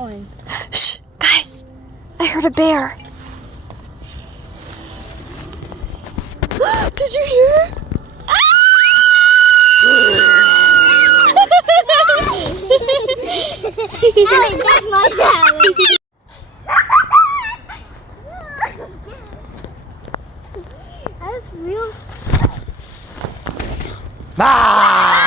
one. Shh, guys, I heard a bear. Did you hear it? Hallie, that's my Hallie. That's real. Ah!